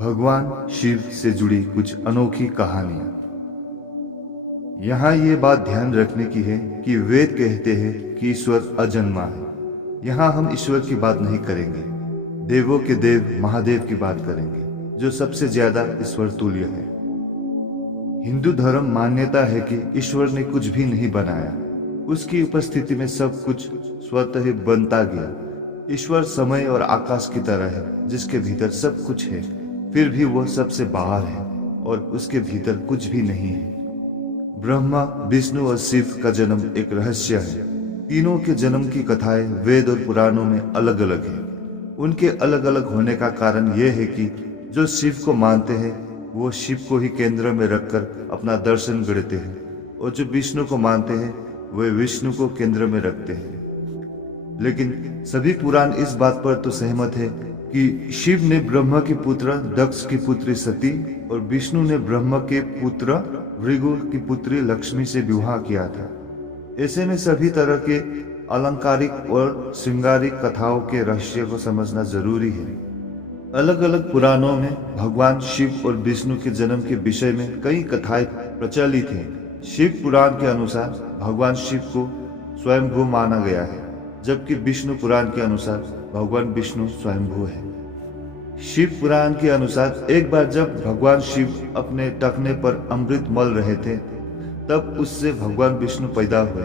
भगवान शिव से जुड़ी कुछ अनोखी कहानियां। यहाँ ये बात ध्यान रखने की है कि वेद कहते हैं कि ईश्वर अजन्मा है। यहाँ हम ईश्वर की बात नहीं करेंगे, देवों के देव महादेव की बात करेंगे, जो सबसे ज्यादा ईश्वर तुल्य है। हिंदू धर्म मान्यता है कि ईश्वर ने कुछ भी नहीं बनाया, उसकी उपस्थिति में सब कुछ स्वतः ही बनता गया। ईश्वर समय और आकाश की तरह है, जिसके भीतर सब कुछ है, फिर भी वह सबसे बाहर है और उसके भीतर कुछ भी नहीं है। ब्रह्मा, विष्णु और शिव का जन्म एक रहस्य है। तीनों के जन्म की कथाएं वेद और पुराणों में अलग अलग है। उनके अलग अलग होने का कारण यह है कि जो शिव को मानते हैं वो शिव को ही केंद्र में रखकर अपना दर्शन गढ़ते हैं, और जो विष्णु को मानते हैं वे विष्णु को केंद्र में रखते हैं। लेकिन सभी पुराण इस बात पर तो सहमत है कि शिव ने ब्रह्मा के पुत्र दक्ष की पुत्री सती और विष्णु ने ब्रह्मा के पुत्र भृगु की पुत्री लक्ष्मी से विवाह किया था। ऐसे में सभी तरह के अलंकारिक और श्रृंगारिक कथाओं के रहस्य को समझना जरूरी है। अलग अलग पुराणों में भगवान शिव और विष्णु के जन्म के विषय में कई कथाएं प्रचलित हैं। शिव पुराण के अनुसार भगवान शिव को स्वयंभू माना गया है, जबकि विष्णु पुराण के अनुसार भगवान विष्णु स्वयंभू है। शिव पुराण के अनुसार एक बार जब भगवान शिव अपने टखने पर अमृत मल रहे थे, तब उससे भगवान विष्णु पैदा हुए,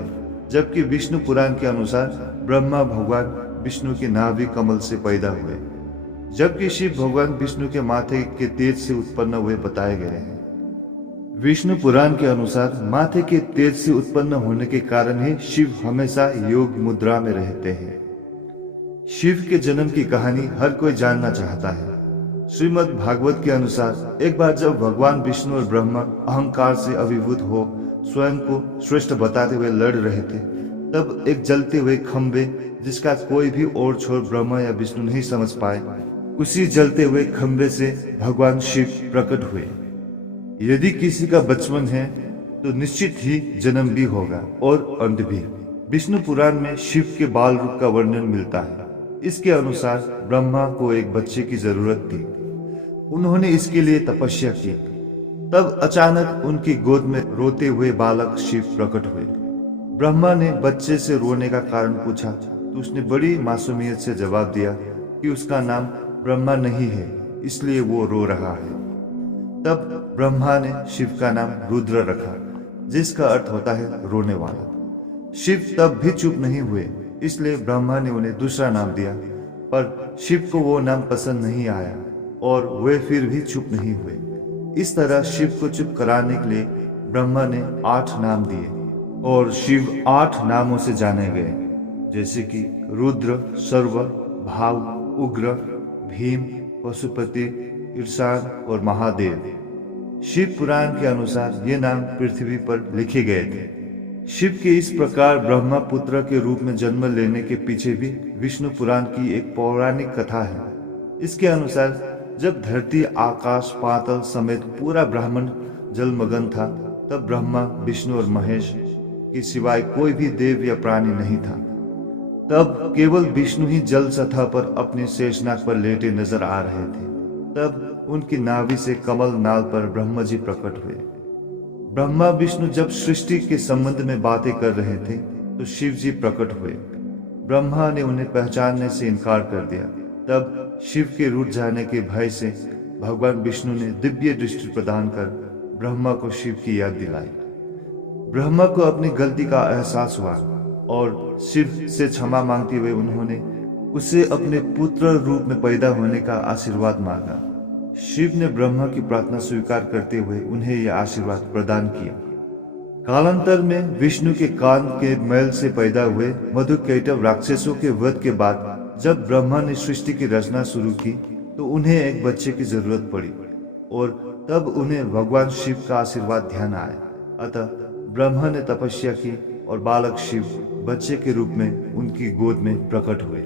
जबकि विष्णु पुराण के अनुसार ब्रह्मा भगवान विष्णु के नाभि कमल से पैदा हुए, जबकि शिव भगवान विष्णु के माथे के तेज से उत्पन्न हुए बताए गए हैं। विष्णु पुराण के अनुसार माथे के तेज से उत्पन्न होने के कारण ही शिव हमेशा योग मुद्रा में रहते हैं। शिव के जन्म की कहानी हर कोई जानना चाहता है। श्रीमद् भागवत के अनुसार एक बार जब भगवान विष्णु और ब्रह्मा अहंकार से अभिभूत हो स्वयं को श्रेष्ठ बताते हुए लड़ रहे थे, तब एक जलते हुए खंबे, जिसका कोई भी और छोर ब्रह्मा या विष्णु नहीं समझ पाए, उसी जलते हुए खंबे से भगवान शिव प्रकट हुए। यदि किसी का बचपन है तो निश्चित ही जन्म भी होगा और अंत भी। विष्णु पुराण में शिव के बाल रूप का वर्णन मिलता है। इसके अनुसार ब्रह्मा को एक बच्चे की जरूरत थी। उन्होंने इसके लिए तपस्या की। तब अचानक उनकी गोद में रोते हुए बालक शिव प्रकट हुए। ब्रह्मा ने बच्चे से रोने का कारण पूछा तो उसने बड़ी मासूमियत से जवाब दिया कि उसका नाम ब्रह्मा नहीं है, इसलिए वो रो रहा है। तब ब्रह्मा ने शिव का नाम रुद्र रखा, जिसका अर्थ होता है रोने वाला। शिव तब भी चुप नहीं हुए, इसलिए ब्रह्मा ने उन्हें दूसरा नाम दिया, पर शिव को वो नाम पसंद नहीं आया और वे फिर भी चुप नहीं हुए। इस तरह शिव को चुप कराने के लिए ब्रह्मा ने 8 नाम दिए और शिव 8 नामों से जाने गए, जैसे कि रुद्र, सर्व, भाव, उग्र, भीम, पशुपति, ईशान और महादेव। शिव पुराण के अनुसार ये नाम पृथ्वी पर लिखे गए थे। शिव के इस प्रकार ब्रह्मा पुत्र के रूप में जन्म लेने के पीछे भी विष्णु पुराण की एक पौराणिक कथा है। इसके अनुसार जब धरती, आकाश, पाताल समेत पूरा ब्रह्मांड जलमग्न था, तब ब्रह्मा, विष्णु और महेश के सिवाय कोई भी देव या प्राणी नहीं था। तब केवल विष्णु ही जल सतह पर अपने शेषनाग पर लेटे नजर आ रहे थे। तब उनकी नाभि से कमल नाल पर ब्रह्मा जी प्रकट हुए। ब्रह्मा विष्णु जब सृष्टि के संबंध में बातें कर रहे थे तो शिव जी प्रकट हुए। ब्रह्मा ने उन्हें पहचानने से इनकार कर दिया। तब शिव के रूठ जाने के भय से भगवान विष्णु ने दिव्य दृष्टि प्रदान कर ब्रह्मा को शिव की याद दिलाई। ब्रह्मा को अपनी गलती का एहसास हुआ और शिव से क्षमा मांगते हुए उन्होंने उसे अपने पुत्र रूप में पैदा होने का आशीर्वाद मांगा। शिव ने ब्रह्मा की प्रार्थना स्वीकार करते हुए उन्हें यह आशीर्वाद प्रदान किया। कालांतर में विष्णु के कान के मैल से पैदा हुए मधुकैटभ राक्षसों के वध के बाद जब ब्रह्मा ने सृष्टि की रचना शुरू की तो उन्हें एक बच्चे की जरूरत पड़ी और तब उन्हें भगवान शिव का आशीर्वाद ध्यान आया। अतः ब्रह्मा ने तपस्या की और बालक शिव बच्चे के रूप में उनकी गोद में प्रकट हुए।